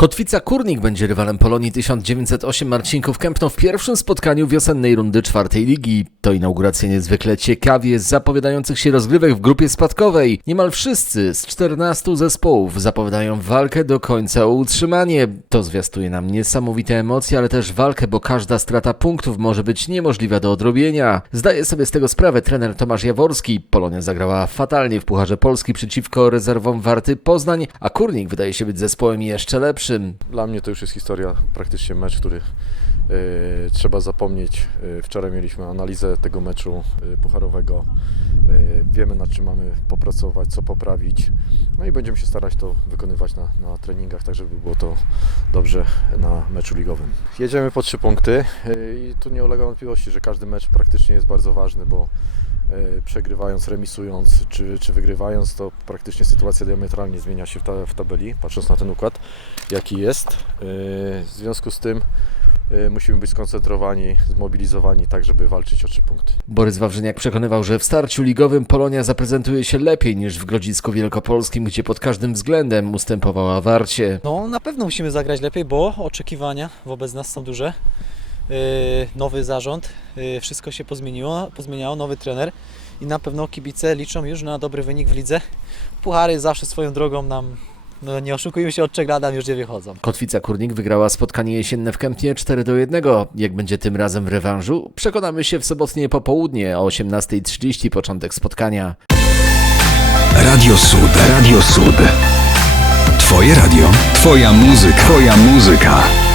Kotwica Kurnik będzie rywalem Polonii 1908 Marcinków Kępno w pierwszym spotkaniu wiosennej rundy czwartej ligi. To inauguracja niezwykle ciekawie zapowiadających się rozgrywek w grupie spadkowej. Niemal wszyscy z 14 zespołów zapowiadają walkę do końca o utrzymanie. To zwiastuje nam niesamowite emocje, ale też walkę, bo każda strata punktów może być niemożliwa do odrobienia. Zdaje sobie z tego sprawę trener Tomasz Jaworski. Polonia zagrała fatalnie w Pucharze Polski przeciwko rezerwom Warty Poznań, a Kurnik wydaje się być zespołem jeszcze lepszym. Dla mnie to już jest historia, praktycznie mecz, który trzeba zapomnieć. E, wczoraj mieliśmy analizę tego meczu e, pucharowego. Wiemy nad czym mamy popracować, co poprawić. No i będziemy się starać to wykonywać na, na treningach, tak żeby było to dobrze na meczu ligowym. Jedziemy po trzy punkty i tu nie ulega wątpliwości, że każdy mecz praktycznie jest bardzo ważny, bo przegrywając, remisując czy, czy wygrywając, to praktycznie sytuacja diametralnie zmienia się w, ta, w tabeli, patrząc na ten układ, jaki jest. W związku z tym musimy być skoncentrowani, zmobilizowani, tak żeby walczyć o trzy punkty. Borys Wawrzyniak przekonywał, że w starciu ligowym Polonia zaprezentuje się lepiej niż w Grodzisku Wielkopolskim, gdzie pod każdym względem ustępowała Warcie. No, na pewno musimy zagrać lepiej, bo oczekiwania wobec nas są duże. Yy, nowy zarząd, yy, wszystko się pozmieniło, pozmieniało, nowy trener i na pewno kibice liczą już na dobry wynik w lidze. Puchary zawsze swoją drogą nam, no nie oszukujmy się, od nam już nie wychodzą. Kotwica Kurnik wygrała spotkanie jesienne w Kępnie 4 do 1. Jak będzie tym razem w rewanżu? Przekonamy się w sobotnie popołudnie o 18.30 początek spotkania. Radio Sud. Radio Sud. Twoje radio. Twoja muzyka. Twoja muzyka.